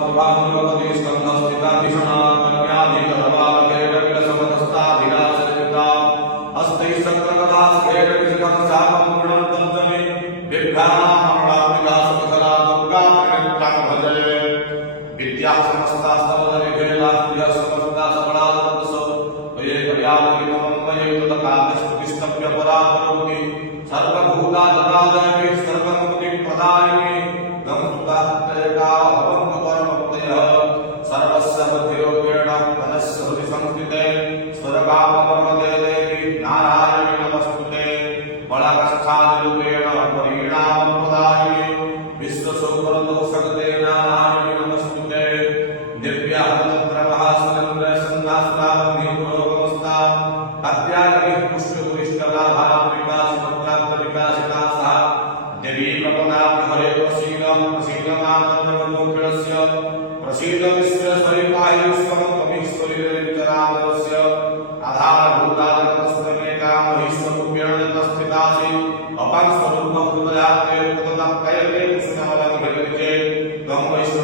भगवती स्कंधस्थिता भीषणा कन्याधिकरवालकेरविलसमदस्ताधिरासरिता हस्तैः सक्लगदा स्फेरविषकं शापं गुणन्तमे बिभ्रामणाप्तिदासकसरा दुर्गा त्रिनेत्रां भजे विद्याः समस्तास्तवदरिभेदाभ्यः समस्ता सबलादवदसो त्वये पर्यावृतमं त्वये तदकाव्यस्तुतिस्तव्यपरापरोति सर्वभूतादनादयमे सर्वमुक्तिप्रदायिने सर्वस्य बुद्धिरूपेण मनस्य हृदि संस्थिते स्वर्गामपर्वते देवी नारायणी नमस्तुते बलकस्थादिरूपेण परिणामप्रदायिने विश्वसुप्रदोषगते नारायणी नमस्तुते दिव्याहतत्रमहासुरेन्द्रसन्नास्तावनीपुरोगमस्ता अत्यागमिः पुष्पपुरिष्टलाभाविकासितत्रान्तविकासिता सह देवी प्रपन्नाहरे प्रसीदमानन्दमनोखिलस्य प्रसीद विश्वेश्वरी पायुष्वमत्वमीश्वरीरेविचरादरस्य आधारभूतादनमस्तमेकामहीश्वरूपेण तस्थितासि अपां स्वरूपं हृदयात्ते ततः कयते कृष्णमलङ्घ्रिते त्वं वैश्व